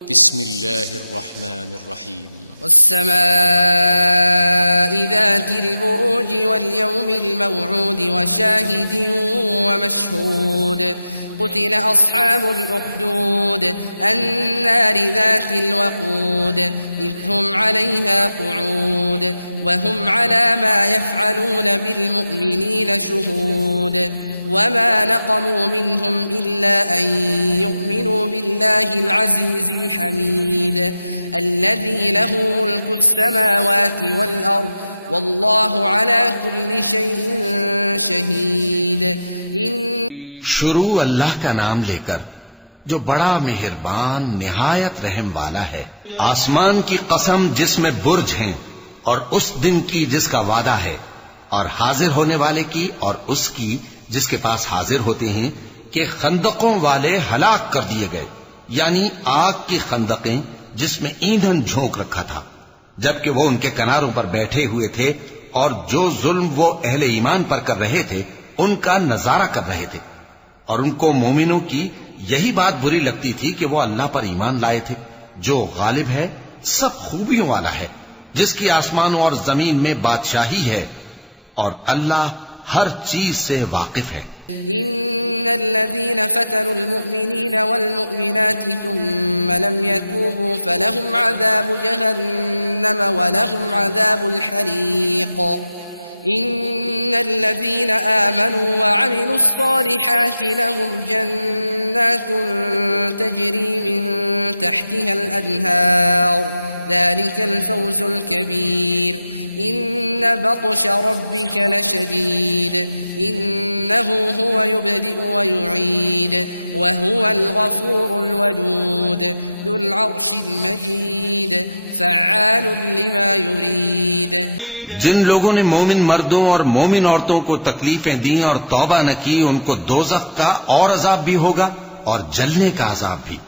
बिस्मिल्लाहिर्रहमानिर्रहीम। वस्समाइ ज़ातिल बुरूज वल्यौमिल मौऊद वशाहिदिन वमशहूद क़ुतिल अस्हाबुल उख़्दूद अन्नारि ज़ातिल वक़ूद इज़ हुम अलैहा क़ुऊद वहुम अला मा यफ़अलून बिलमुअ्मिनीन शुहूद वमा नक़मू मिनहुम इल्ला अन युअ्मिनू बिल्लाहिल अज़ीज़िल हमीद अल्लज़ी लहु मुल्कुस समावाति वल अर्ज़ वल्लाहु अला कुल्लि शैइन शहीद। शुरू अल्लाह का नाम लेकर जो बड़ा मेहरबान निहायत रहम वाला है। आसमान की कसम जिसमें बुर्ज हैं, और उस दिन की जिसका वादा है, और हाजिर होने वाले की और उसकी जिसके पास हाजिर होते हैं, कि खंदकों वाले हलाक कर दिए गए, यानी आग की खंदकें जिसमें ईंधन झोंक रखा था, जबकि वो उनके किनारों पर बैठे हुए थे और जो जुल्म वो अहले ईमान पर कर रहे थे उनका नजारा कर रहे थे। और उनको मोमिनों की यही बात बुरी लगती थी कि वो अल्लाह पर ईमान लाए थे, जो गालिब है, सब खूबियों वाला है, जिसकी आसमानों और जमीन में बादशाही है, और अल्लाह हर चीज से वाकिफ है। इन्नल्लज़ीना फ़तनुल मुअ्मिनीना वल मुअ्मिनाति थुम्मा लम यतूबू फलहुम अज़ाबु जहन्नम वलहुम अज़ाबुल हरीक़। इन्नल्लज़ीना आमनू वअमिलुस सालिहाति लहुम जन्नातुन तजरी मिन तहतिहल अन्हार ज़ालिकल फ़ौज़ुल कबीर। इन्न बत्श रब्बिक लशदीद इन्नहु हुवा युबदिउ व युईद व हुवल गफूरुल वदूद ज़ुल अर्शिल मजीद फ़अ्आलुन लिमा युरीद। जिन लोगों ने मोमिन मर्दों और मोमिन औरतों को तकलीफें दी और तौबा न की, उनको दोज़ख का और अजाब भी होगा और जलने का अजाब भी।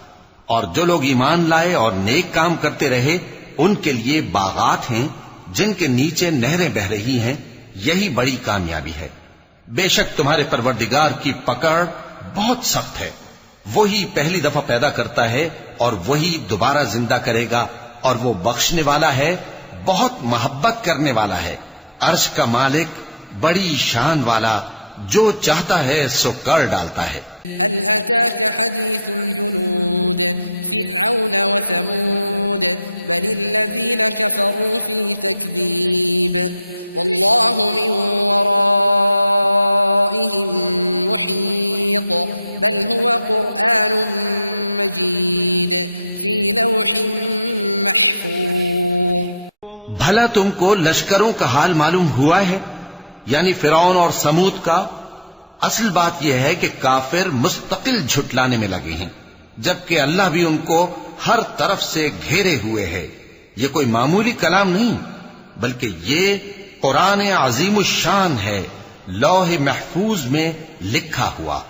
और जो लोग ईमान लाए और नेक काम करते रहे, उनके लिए बागात हैं जिनके नीचे नहरें बह रही हैं, यही बड़ी कामयाबी है। बेशक तुम्हारे परवरदिगार की पकड़ बहुत सख्त है। वही पहली दफा पैदा करता है और वही दोबारा जिंदा करेगा, और वो बख्शने वाला है, बहुत मोहब्बत करने वाला है, अर्श का मालिक, बड़ी शान वाला, जो चाहता है सो कर डालता है। हल अताक हदीसुल जुनूद फिरऔन व समूद बलिल्लज़ीना कफ़रू फी तकज़ीब वल्लाहु मिन वराइहिम मुहीत बल हुवा क़ुरआनुम मजीद फी लौहिम महफूज़। भला तुमको लश्करों का हाल मालूम हुआ है, यानी फिरौन और समूद का? असल बात यह है कि काफिर मुस्तकिल झुटलाने में लगे हैं, जबकि अल्लाह भी उनको हर तरफ से घेरे हुए है। ये कोई मामूली कलाम नहीं, बल्कि ये कुरान अज़ीमुश्शान है, लौह महफूज में लिखा हुआ।